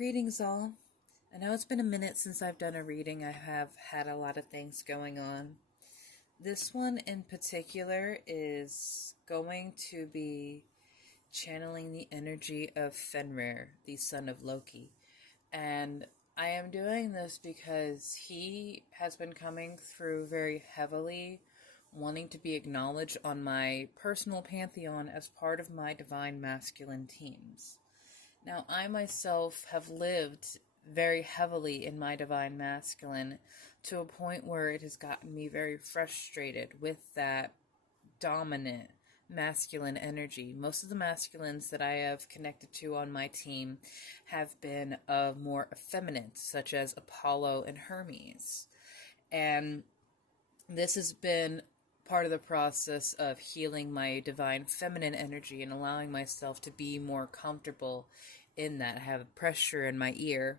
Greetings, all. I know it's been a minute since I've done a reading. I have had a lot of things going on. This one in particular is going to be channeling the energy of Fenrir, the son of Loki. And I am doing this because he has been coming through very heavily, wanting to be acknowledged on my personal pantheon as part of my divine masculine teams. Now, I myself have lived very heavily in my divine masculine to a point where it has gotten me very frustrated with that dominant masculine energy. Most of the masculines that I have connected to on my team have been of more effeminate, such as Apollo and Hermes. And this has been part of the process of healing my divine feminine energy and allowing myself to be more comfortable in that. I have pressure in my ear.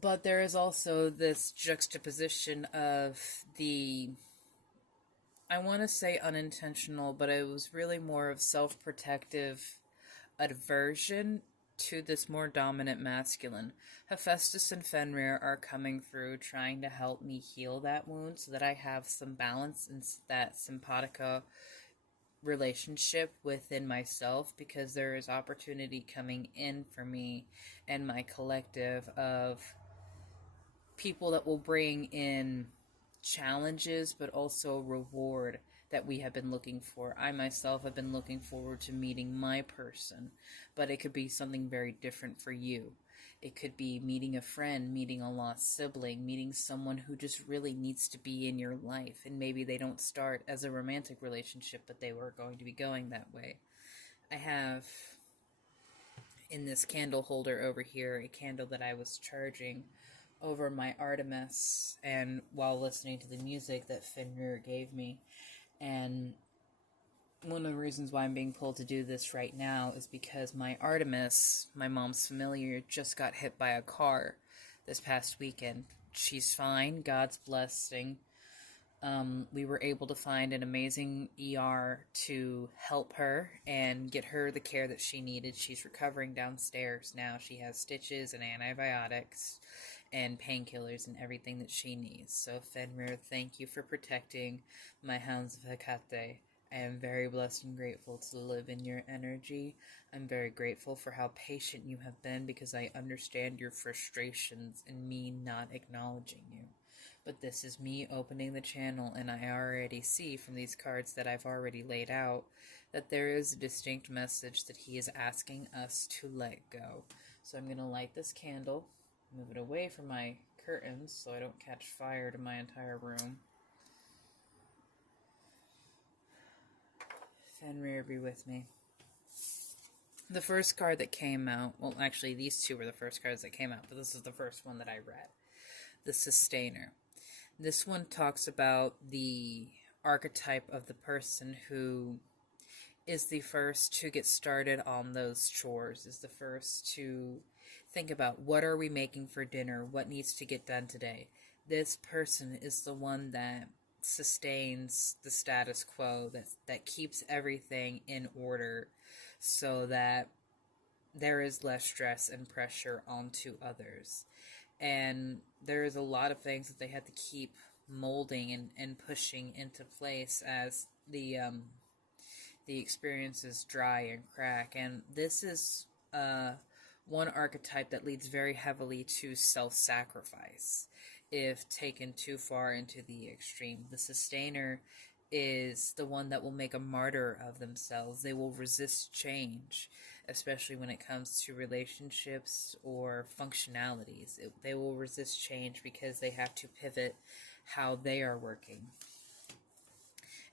But there is also this juxtaposition of the, I want to say unintentional, but it was really more of self-protective aversion to this more dominant masculine. Hephaestus and Fenrir are coming through trying to help me heal that wound so that I have some balance in that sympatica relationship within myself, because there is opportunity coming in for me and my collective of people that will bring in challenges but also reward that we have been looking for. I myself have been looking forward to meeting my person, but it could be something very different for you. It could be meeting a friend, meeting a lost sibling, meeting someone who just really needs to be in your life, and maybe they don't start as a romantic relationship, but they were going to be going that way. I have in this candle holder over here a candle that I was charging over my Artemis, and while listening to the music that Fenrir gave me. And one of the reasons why I'm being pulled to do this right now is because my Artemis, my mom's familiar, just got hit by a car this past weekend. She's fine, God's blessing. We were able to find an amazing ER to help her and get her the care that she needed. She's recovering downstairs now. She has stitches and antibiotics and painkillers and everything that she needs. So Fenrir, thank you for protecting my hounds of Hecate. I am very blessed and grateful to live in your energy. I'm very grateful for how patient you have been, because I understand your frustrations and me not acknowledging you. But this is me opening the channel, and I already see from these cards that I've already laid out that there is a distinct message that he is asking us to let go. So I'm going to light this candle, move it away from my curtains so I don't catch fire to my entire room. Fenrir, be with me. The first card that came out, well, actually these two were the first cards that came out, but this is the first one that I read. The Sustainer. This one talks about the archetype of the person who is the first to get started on those chores, is the first to think about what are we making for dinner, what needs to get done today. This person is the one that sustains the status quo, that keeps everything in order so that there is less stress and pressure onto others. And there is a lot of things that they have to keep molding and pushing into place as the experiences dry and crack. And this is one archetype that leads very heavily to self-sacrifice if taken too far into the extreme. The Sustainer is the one that will make a martyr of themselves. They will resist change, especially when it comes to relationships or functionalities. They will resist change because they have to pivot how they are working.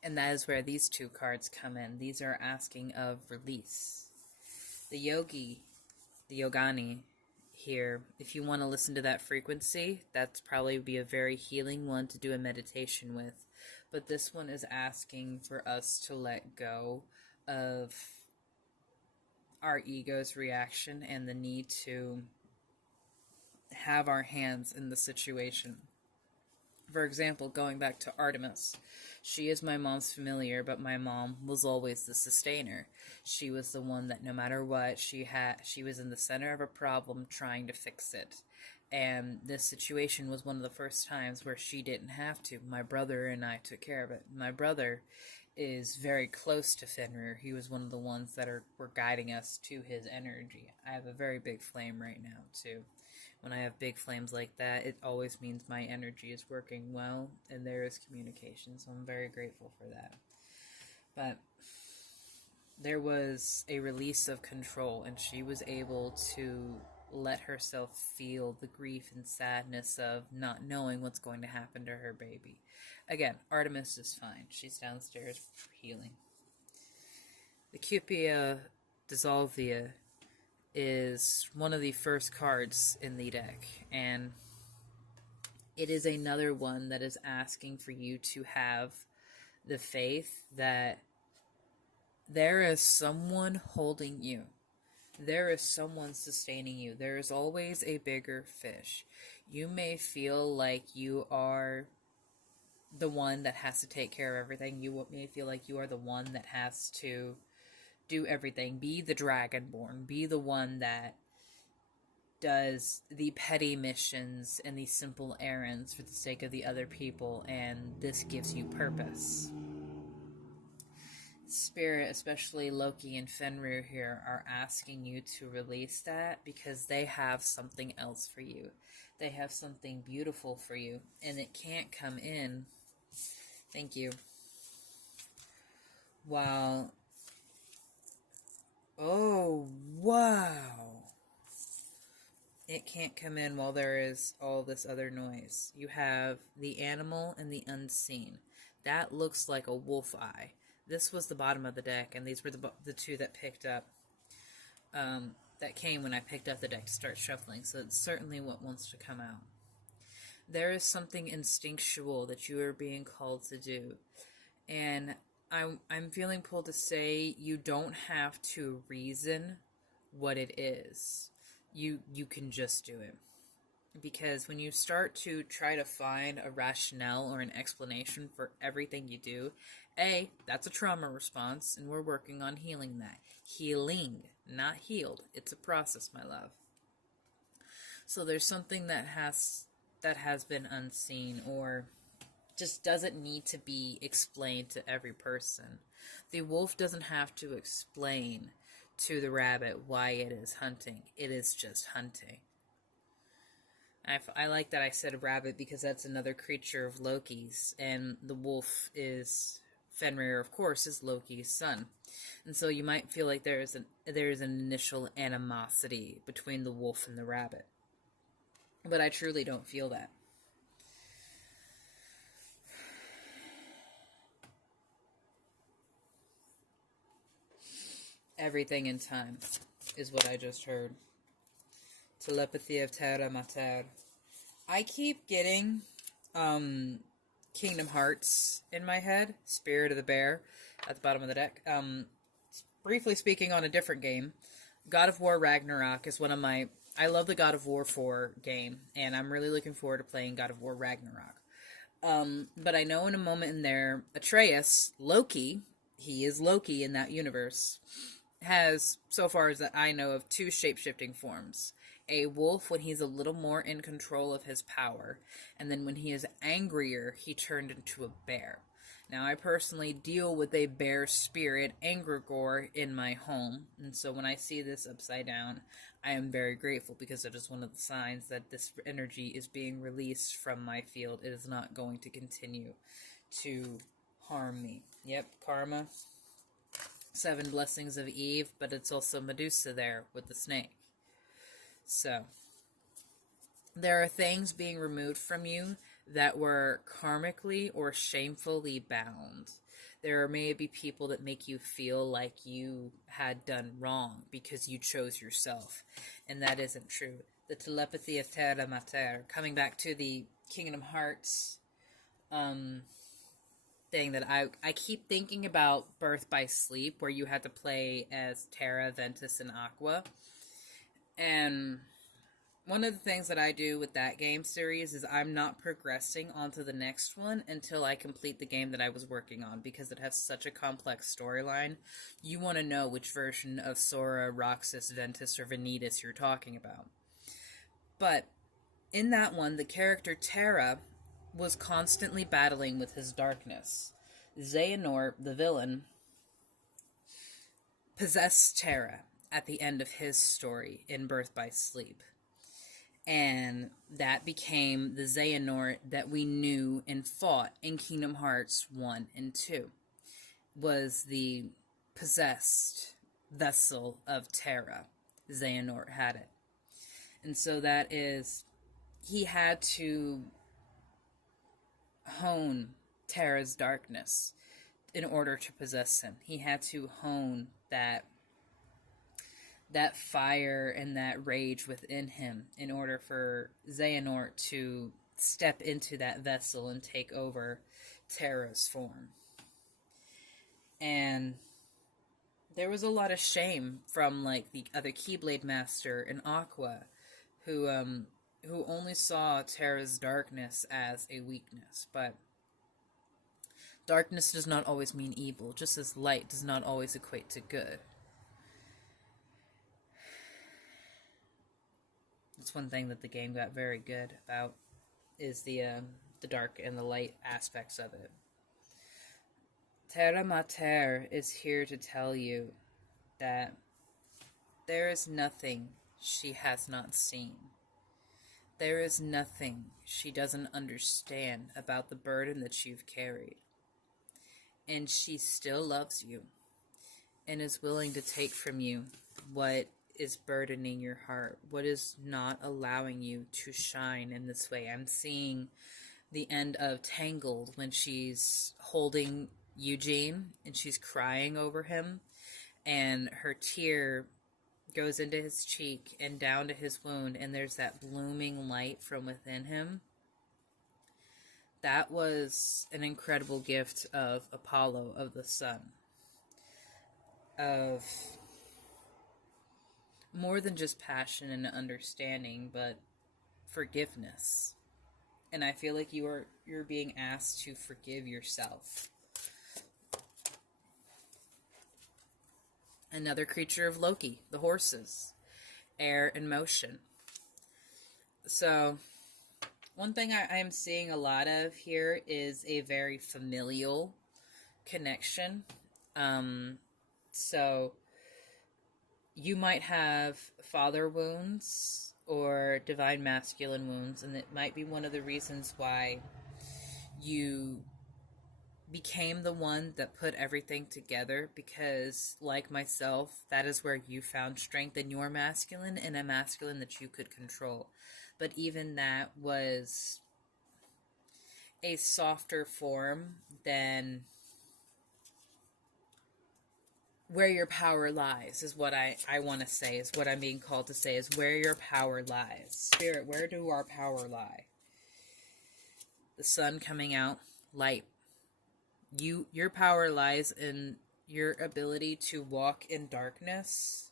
And that is where these two cards come in. These are asking of release. The Yogi, the Yogani here, if you want to listen to that frequency, that's probably be a very healing one to do a meditation with. But this one is asking for us to let go of our ego's reaction and the need to have our hands in the situation. For example, going back to Artemis, she is my mom's familiar, but my mom was always the sustainer. She was the one that no matter what, she was in the center of a problem trying to fix it. And this situation was one of the first times where she didn't have to. My brother and I took care of it. My brother is very close to Fenrir. He was one of the ones that were guiding us to his energy. I have a very big flame right now, too. When I have big flames like that, it always means my energy is working well and there is communication, so I'm very grateful for that. But there was a release of control, and she was able to let herself feel the grief and sadness of not knowing what's going to happen to her baby. Again, Artemis is fine. She's downstairs healing. The Cupia Dissolvia is one of the first cards in the deck, and it is another one that is asking for you to have the faith that there is someone holding you. There is someone sustaining you. There is always a bigger fish. You may feel like you are the one that has to take care of everything. You may feel like you are the one that has to do everything. Be the Dragonborn. Be the one that does the petty missions and the simple errands for the sake of the other people, and this gives you purpose. Spirit, especially Loki and Fenrir here, are asking you to release that because they have something else for you. They have something beautiful for you, and it can't come in. Thank you. Wow. Oh, wow. It can't come in while there is all this other noise. You have the animal and the unseen. That looks like a wolf eye. This was the bottom of the deck, and these were the two that picked up, that came when I picked up the deck to start shuffling, so it's certainly what wants to come out. There is something instinctual that you are being called to do, and I'm feeling pulled to say you don't have to reason what it is. You can just do it. Because when you start to try to find a rationale or an explanation for everything you do, that's a trauma response, and we're working on healing that. Healing, not healed. It's a process, my love. So there's something that has been unseen, or just doesn't need to be explained to every person. The wolf doesn't have to explain to the rabbit why it is hunting. It is just hunting. I like that I said rabbit because that's another creature of Loki's, and the wolf is Fenrir, of course, is Loki's son. And so you might feel like there is an initial animosity between the wolf and the rabbit. But I truly don't feel that. Everything in time is what I just heard. Telepathy of Terra Mater. I keep getting Kingdom Hearts in my head. Spirit of the Bear at the bottom of the deck. Briefly speaking on a different game, God of War Ragnarok is one of my... I love the God of War 4 game, and I'm really looking forward to playing God of War Ragnarok. But I know in a moment in there, Atreus, Loki, he is Loki in that universe, has, so far as I know of, 2 shape-shifting forms. A wolf when he's a little more in control of his power, and then when he is angrier, he turned into a bear. Now, I personally deal with a bear spirit, Angrigor, in my home, and so when I see this upside down, I am very grateful because it is one of the signs that this energy is being released from my field. It is not going to continue to harm me. Yep, karma. 7 blessings of Eve, but it's also Medusa there with the snake. So, there are things being removed from you that were karmically or shamefully bound. There may be people that make you feel like you had done wrong because you chose yourself, and that isn't true. The telepathy of Terra Mater, coming back to the Kingdom Hearts thing that I keep thinking about Birth by Sleep, where you had to play as Terra, Ventus, and Aqua. And one of the things that I do with that game series is I'm not progressing onto the next one until I complete the game that I was working on, because it has such a complex storyline. You want to know which version of Sora, Roxas, Ventus, or Vanitas you're talking about. But in that one, the character Terra was constantly battling with his darkness. Xehanort, the villain, possessed Terra at the end of his story in Birth by Sleep. And that became the Xehanort that we knew and fought in Kingdom Hearts 1 and 2. Was the possessed vessel of Terra. Xehanort had it. And so that is, he had to hone Terra's darkness in order to possess him. He had to hone that fire and that rage within him in order for Xehanort to step into that vessel and take over Terra's form. And there was a lot of shame from like the other Keyblade Master and Aqua, who only saw Terra's darkness as a weakness. But darkness does not always mean evil, just as light does not always equate to good. That's one thing that the game got very good about, is the dark and the light aspects of it. Terra Mater is here to tell you that there is nothing she has not seen. There is nothing she doesn't understand about the burden that you've carried. And she still loves you and is willing to take from you what is burdening your heart, what is not allowing you to shine in this way. I'm seeing the end of Tangled when she's holding Eugene and she's crying over him, and her tear goes into his cheek and down to his wound, and there's that blooming light from within him. That was an incredible gift of Apollo, of the sun, of more than just passion and understanding, but forgiveness. And I feel like you're being asked to forgive yourself. Another creature of Loki, the horses, air and motion. So, one thing I am seeing a lot of here is a very familial connection. So, you might have father wounds or divine masculine wounds, and it might be one of the reasons why you became the one that put everything together, because, like myself, that is where you found strength in your masculine and a masculine that you could control. But even that was a softer form than where your power lies, is what I want to say, is what I'm being called to say, is where your power lies. Spirit, where do our power lie? The sun coming out, light. Your power lies in your ability to walk in darkness.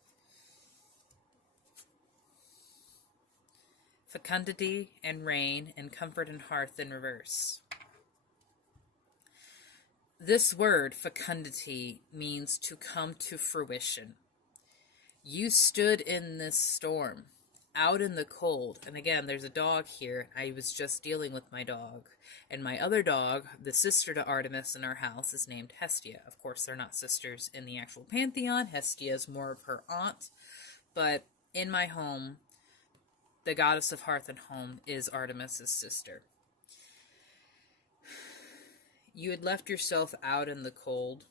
Fecundity and rain, and comfort and hearth in reverse. This word, fecundity, means to come to fruition. You stood in this storm, out in the cold. And again, there's a dog here. I was just dealing with my dog. And my other dog, the sister to Artemis in our house, is named Hestia. Of course, they're not sisters in the actual pantheon. Hestia is more of her aunt. But in my home, the goddess of hearth and home is Artemis's sister. You had left yourself out in the cold,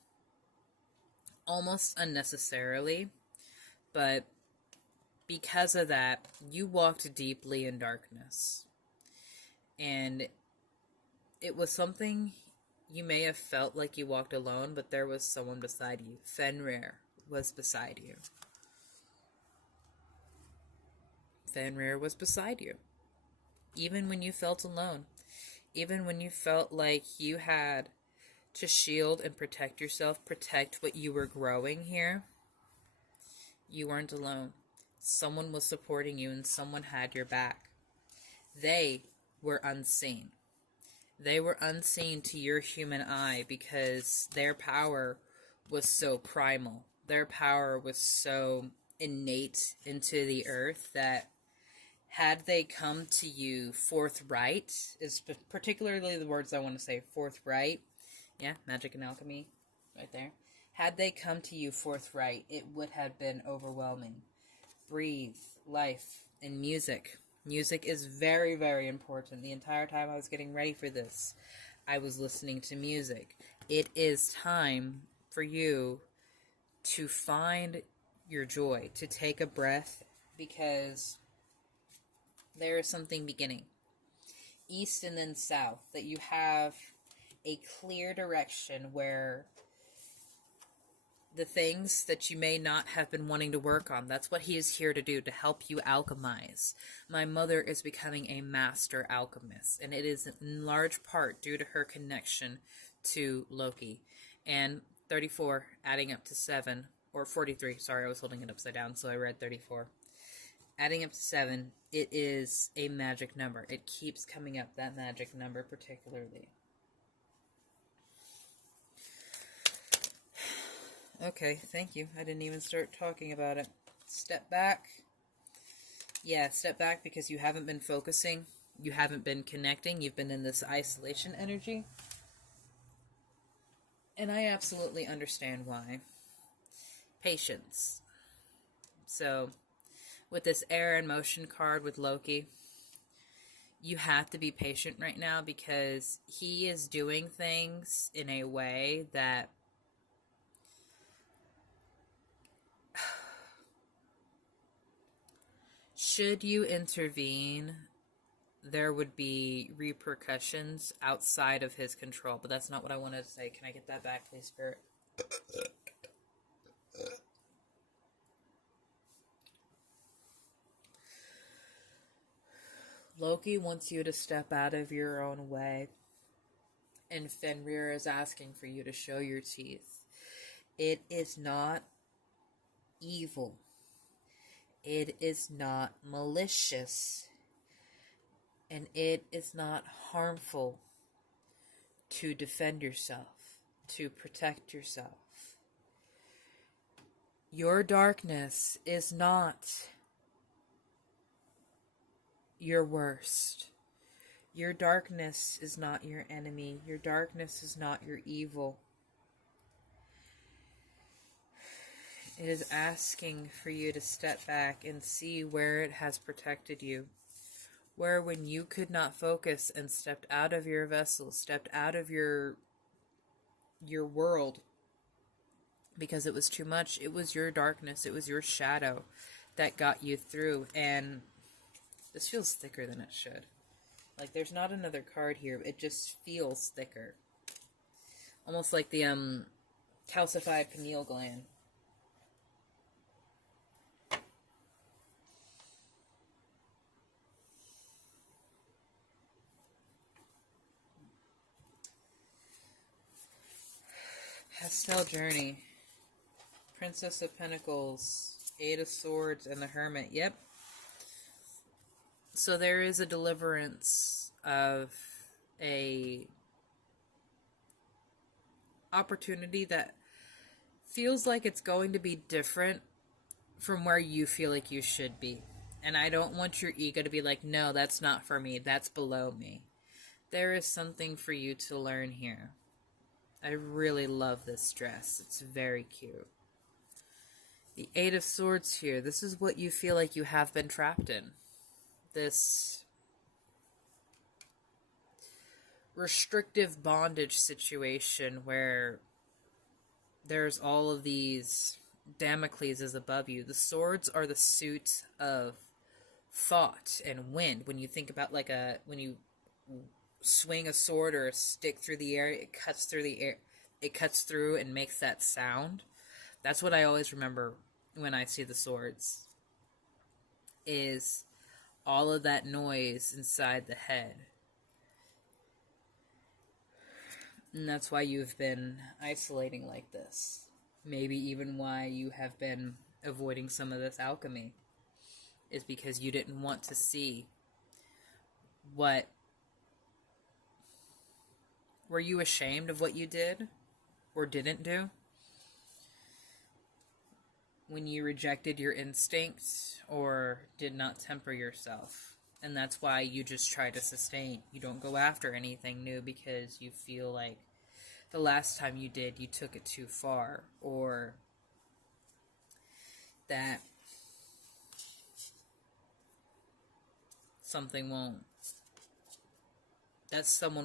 almost unnecessarily, but because of that, you walked deeply in darkness. And it was something you may have felt like you walked alone, but there was someone beside you. Fenrir was beside you. Fenrir was beside you. Even when you felt alone. Even when you felt like you had to shield and protect yourself, protect what you were growing here, you weren't alone. someone was supporting you and someone had your back. They were unseen. They were unseen to your human eye because their power was so primal. Their power was so innate into the earth that had they come to you forthright, is particularly the words I want to say, forthright. Yeah, magic and alchemy, right there. Had they come to you forthright, it would have been overwhelming. Breathe, life, and music. Music is very, very important. The entire time I was getting ready for this, I was listening to music. It is time for you to find your joy, to take a breath, because there is something beginning. East and then south, that you have a clear direction where the things that you may not have been wanting to work on, that's what he is here to do, to help you alchemize. My mother is becoming a master alchemist, and it is in large part due to her connection to Loki. And 34, adding up to 7, or 43, sorry, I was holding it upside down, so I read 34. Adding up to 7, it is a magic number. It keeps coming up, that magic number particularly. Okay, thank you. I didn't even start talking about it. Step back. Yeah, step back because you haven't been focusing. You haven't been connecting. You've been in this isolation energy. And I absolutely understand why. Patience. So, with this air and motion card with Loki, you have to be patient right now because he is doing things in a way that should you intervene, there would be repercussions outside of his control. But that's not what I wanted to say. Can I get that back, please, Spirit? Loki wants you to step out of your own way. And Fenrir is asking for you to show your teeth. It is not evil. It is not malicious. And it is not harmful to defend yourself, to protect yourself. Your darkness is not your worst. Your darkness is not your enemy. Your darkness is not your evil. It is asking for you to step back and see where it has protected you. Where when you could not focus and stepped out of your vessel, stepped out of your world because it was too much, it was your darkness, it was your shadow that got you through. And this feels thicker than it should. Like there's not another card here, it just feels thicker. Almost like the calcified pineal gland. Pastel Journey. Princess of Pentacles. Eight of Swords and the Hermit. Yep. So there is a deliverance of a opportunity that feels like it's going to be different from where you feel like you should be. And I don't want your ego to be like, no, that's not for me. That's below me. There is something for you to learn here. I really love this dress. It's very cute. The Eight of Swords here. This is what you feel like you have been trapped in. This restrictive bondage situation where there's all of these Damocles is above you. The swords are the suit of thought and wind. When you think about when you swing a sword or a stick through the air, it cuts through the air. It cuts through and makes that sound. That's what I always remember when I see the swords. Is all of that noise inside the head. And that's why you've been isolating like this. Maybe even why you have been avoiding some of this alchemy. is because you didn't want to see what. Were you ashamed of what you did or didn't do when you rejected your instincts or did not temper yourself? And that's why you just try to sustain. You don't go after anything new because you feel like the last time you did, you took it too far, or that someone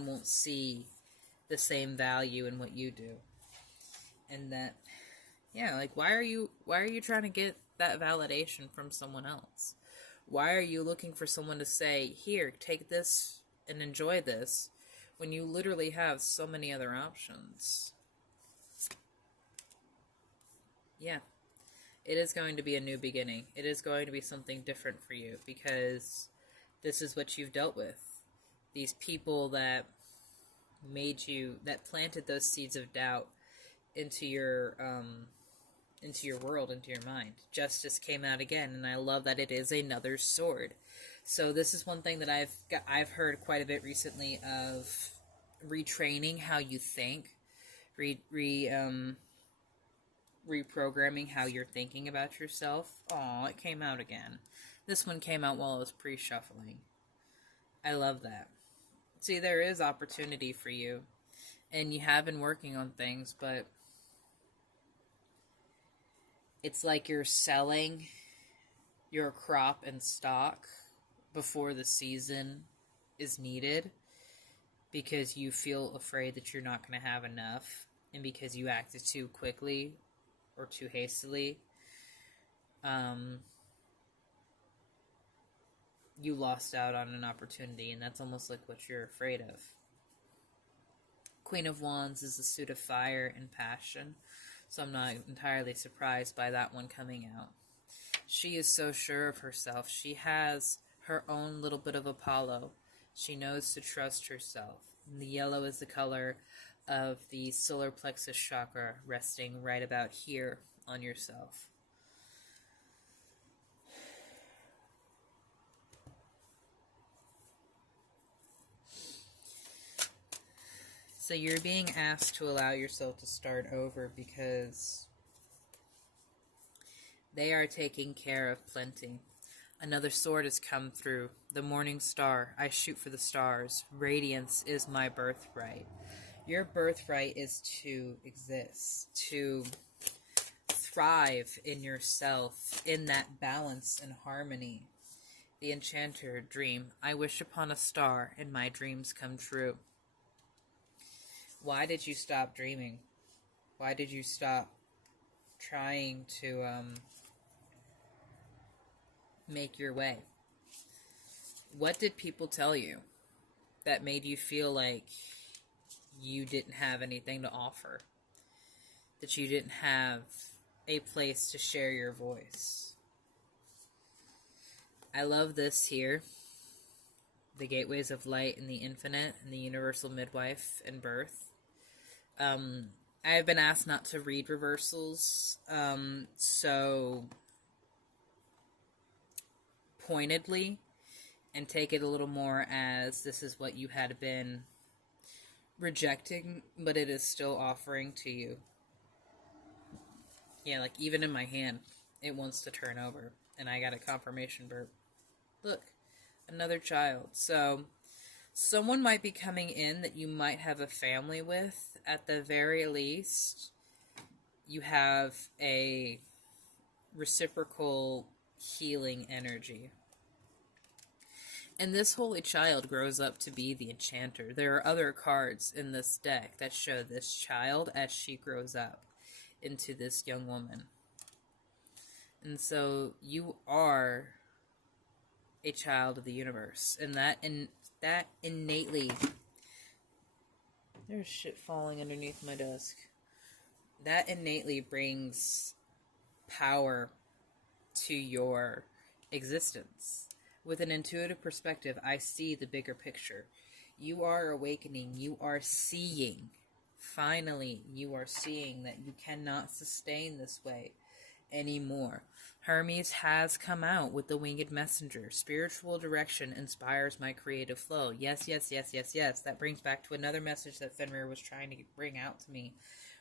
won't see the same value in what you do. And that, yeah, like, why are you trying to get that validation from someone else? Why are you looking for someone to say, here, take this and enjoy this, when you literally have so many other options? Yeah, it is going to be a new beginning. It is going to be something different for you, because this is what you've dealt with. These people that that planted those seeds of doubt into your world, into your mind. Justice came out again, and I love that it is another sword. So this is one thing that I've heard quite a bit recently of retraining how you think, reprogramming how you're thinking about yourself. Aw, it came out again. This one came out while I was pre-shuffling. I love that. See, there is opportunity for you, and you have been working on things, but it's like you're selling your crop and stock before the season is needed, because you feel afraid that you're not going to have enough, and because you acted too quickly or too hastily, you lost out on an opportunity, and that's almost like what you're afraid of. Queen of Wands is the suit of fire and passion, so I'm not entirely surprised by that one coming out. She is so sure of herself. She has her own little bit of Apollo. She knows to trust herself. And the yellow is the color of the solar plexus chakra, resting right about here on yourself. So you're being asked to allow yourself to start over, because they are taking care of plenty. Another sword has come through. The morning star. I shoot for the stars. Radiance is my birthright. Your birthright is to exist, to thrive in yourself, in that balance and harmony. The enchanter dream. I wish upon a star, and my dreams come true. Why did you stop dreaming? Why did you stop trying to make your way? What did people tell you that made you feel like you didn't have anything to offer? That you didn't have a place to share your voice? I love this here. The gateways of light and the infinite and the universal midwife and birth. I've been asked not to read reversals, so pointedly, and take it a little more as this is what you had been rejecting, but it is still offering to you. Yeah, like even in my hand, it wants to turn over, and I got a confirmation burp. Look, another child. So someone might be coming in that you might have a family with. At the very least, you have a reciprocal healing energy. And this holy child grows up to be the enchanter. There are other cards in this deck that show this child as she grows up into this young woman. And so you are a child of the universe, and that innately, there's shit falling underneath my desk. That innately brings power to your existence. With an intuitive perspective, I see the bigger picture. You are awakening. You are seeing. Finally, you are seeing that you cannot sustain this way. anymore. Hermes has come out with the winged messenger. Spiritual direction inspires my creative flow. Yes, yes, yes, yes, yes. That brings back to another message that Fenrir was trying to bring out to me.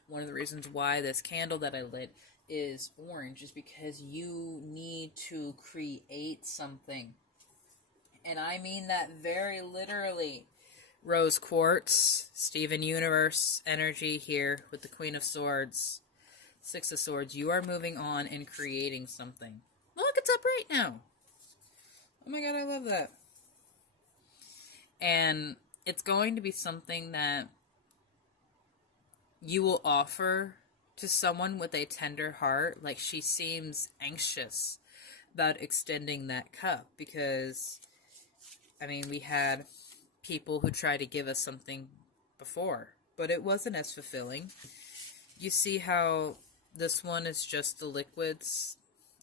One of the reasons why this candle that I lit is orange is because you need to create something. And I mean that very literally. Rose quartz, Steven Universe energy here with the Queen of Swords. Six of Swords, you are moving on and creating something. Look, it's up right now. Oh my god, I love that. And it's going to be something that you will offer to someone with a tender heart. Like, she seems anxious about extending that cup because, I mean, we had people who tried to give us something before, but it wasn't as fulfilling. You see how this one is just the liquids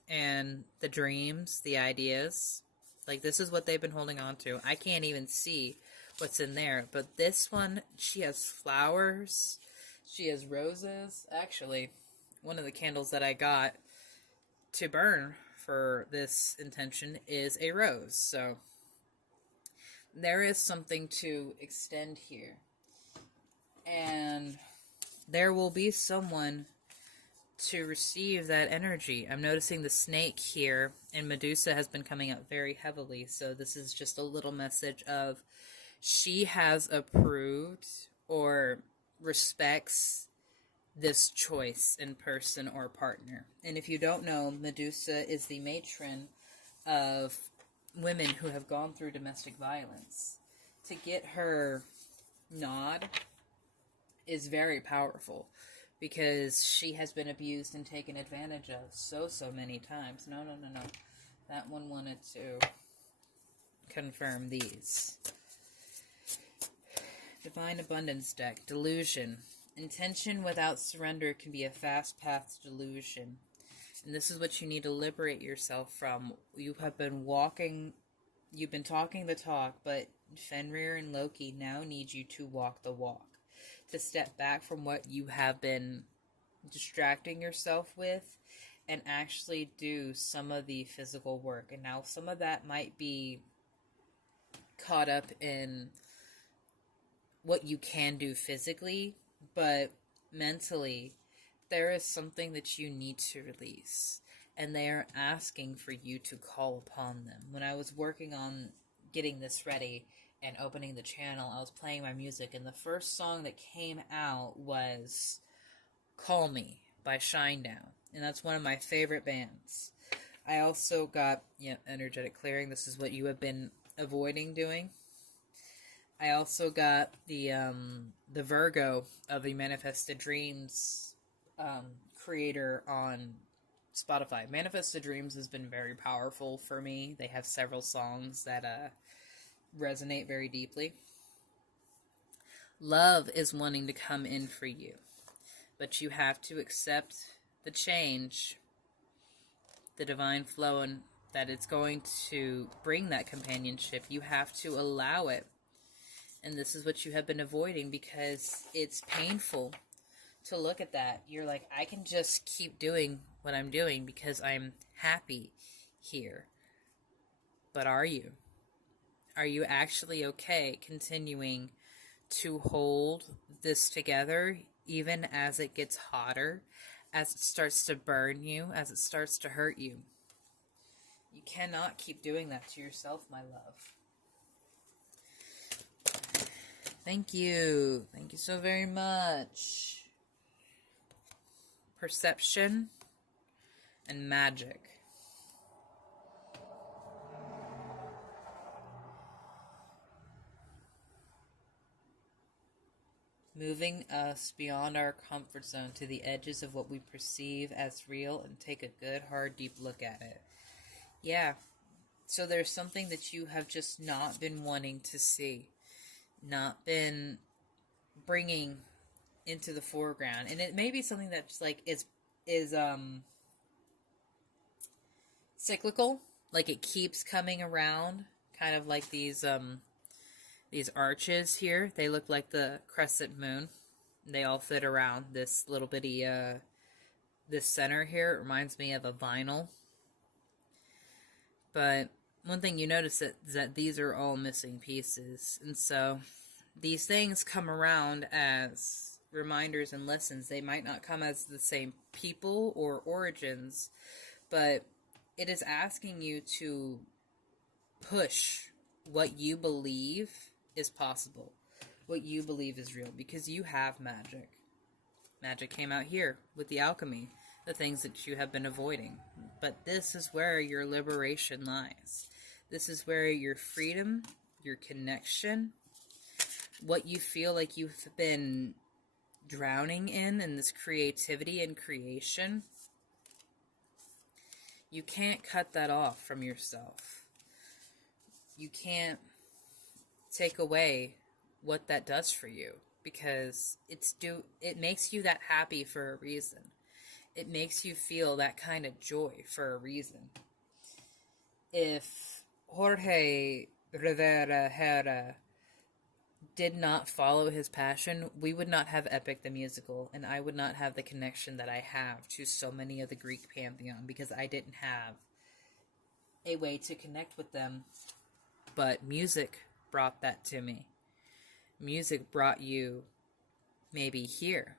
and the dreams, the ideas. Like, this is what they've been holding on to. I can't even see what's in there. But this one, she has flowers. She has roses. Actually, one of the candles that I got to burn for this intention is a rose. So, there is something to extend here. And there will be someone to receive that energy. I'm noticing the snake here, and Medusa has been coming up very heavily, so this is just a little message of she has approved or respects this choice in person or partner. And if you don't know, Medusa is the matron of women who have gone through domestic violence. To get her nod is very powerful, because she has been abused and taken advantage of so many times. No. That one wanted to confirm these. Divine Abundance deck. Delusion. Intention without surrender can be a fast path to delusion. And this is what you need to liberate yourself from. You have been you've been talking the talk, but Fenrir and Loki now need you to walk the walk. To step back from what you have been distracting yourself with and actually do some of the physical work. And now some of that might be caught up in what you can do physically, but mentally there is something that you need to release, and they are asking for you to call upon them. When I was working on getting this ready and opening the channel, I was playing my music, and the first song that came out was Call Me by Shinedown, and that's one of my favorite bands. I also got, energetic clearing. This is what you have been avoiding doing. I also got the Virgo of the Manifested Dreams creator on Spotify. Manifested Dreams has been very powerful for me. They have several songs that resonate very deeply. Love is wanting to come in for you, but you have to accept the change, the divine flow, and that it's going to bring that companionship. You have to allow it. And this is what you have been avoiding because it's painful to look at that. You're like, I can just keep doing what I'm doing because I'm happy here. But are you? Are you actually okay continuing to hold this together even as it gets hotter, as it starts to burn you, as it starts to hurt you? You cannot keep doing that to yourself, my love. Thank you. Thank you so very much. Perception and magic. Moving us beyond our comfort zone to the edges of what we perceive as real and take a good, hard, deep look at it. Yeah. So there's something that you have just not been wanting to see. Not been bringing into the foreground, and it may be something that's like is cyclical, like it keeps coming around, kind of like these arches here. They look like the crescent moon. They all fit around this little bitty This center here, it reminds me of a vinyl. But one thing you notice is that these are all missing pieces. And so these things come around as reminders and lessons. They might not come as the same people or origins, but it is asking you to push what you believe is possible, what you believe is real, because you have magic. Magic came out here with the alchemy, the things that you have been avoiding. But this is where your liberation lies. This is where your freedom, your connection, what you feel like you've been drowning in this creativity and creation, you can't cut that off from yourself. You can't take away what that does for you, because it makes you that happy for a reason. It makes you feel that kind of joy for a reason. If Jorge Rivera Herrera did not follow his passion, we would not have Epic the musical, and I would not have the connection that I have to so many of the Greek pantheon, because I didn't have a way to connect with them. But music brought that to me. Music brought you maybe here.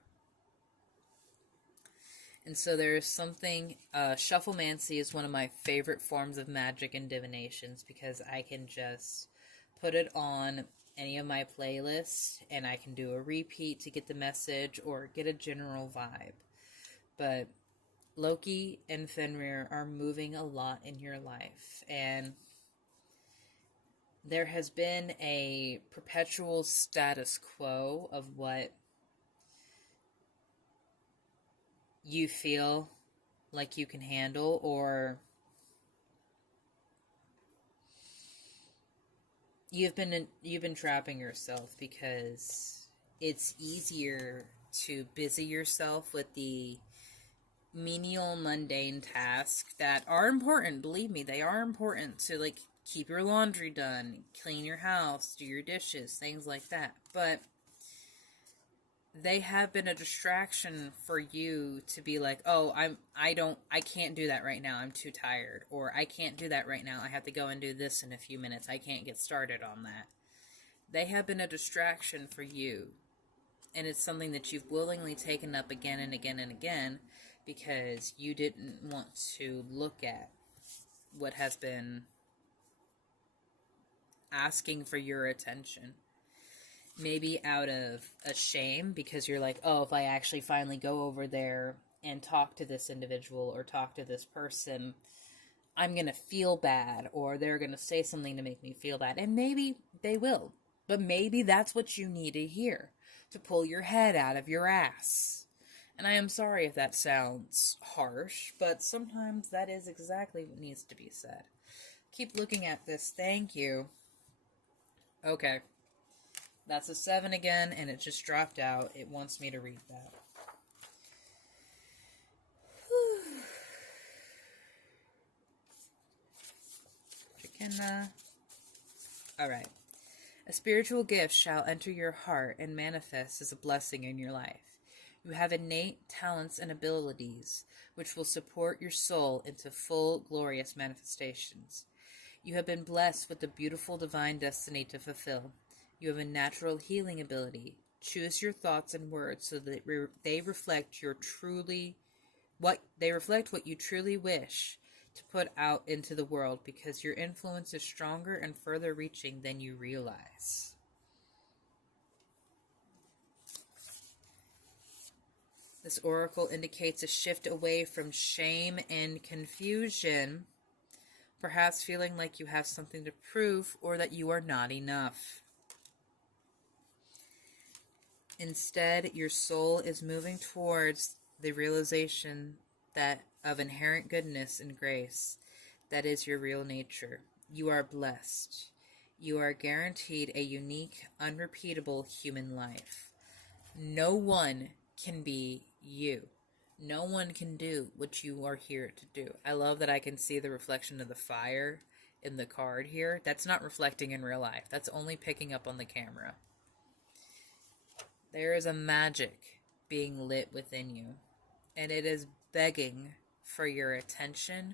And so there is something, shufflemancy is one of my favorite forms of magic and divinations, because I can just put it on any of my playlists and I can do a repeat to get the message or get a general vibe. But Loki and Fenrir are moving a lot in your life, and there has been a perpetual status quo of what you feel like you can handle, or you've been trapping yourself, because it's easier to busy yourself with the menial, mundane tasks that are important. Believe me, they are important, to like keep your laundry done, clean your house, do your dishes, things like that. But they have been a distraction for you to be like, oh, I can't do that right now, I'm too tired. Or I can't do that right now, I have to go and do this in a few minutes, I can't get started on that. They have been a distraction for you. And it's something that you've willingly taken up again and again and again, because you didn't want to look at what has been asking for your attention. Maybe out of a shame, because you're like, oh, if I actually finally go over there and talk to this individual or talk to this person, I'm going to feel bad, or they're going to say something to make me feel bad. And maybe they will. But maybe that's what you need to hear, to pull your head out of your ass. And I am sorry if that sounds harsh, but sometimes that is exactly what needs to be said. Keep looking at this. Thank you. Okay. That's a 7 again, and it just dropped out. It wants me to read that. Chicken. Alright. A spiritual gift shall enter your heart and manifest as a blessing in your life. You have innate talents and abilities which will support your soul into full, glorious manifestations. You have been blessed with a beautiful divine destiny to fulfill. You have a natural healing ability. Choose your thoughts and words so that they reflect what you truly wish to put out into the world, because your influence is stronger and further reaching than you realize. This oracle indicates a shift away from shame and confusion, perhaps feeling like you have something to prove or that you are not enough. Instead, your soul is moving towards the realization that of inherent goodness and grace that is your real nature. You are blessed. You are guaranteed a unique, unrepeatable human life. No one can be you. No one can do what you are here to do. I love that I can see the reflection of the fire in the card here. That's not reflecting in real life. That's only picking up on the camera. There is a magic being lit within you, and it is begging for your attention,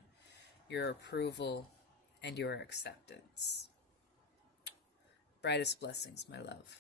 your approval, and your acceptance. Brightest blessings, my love.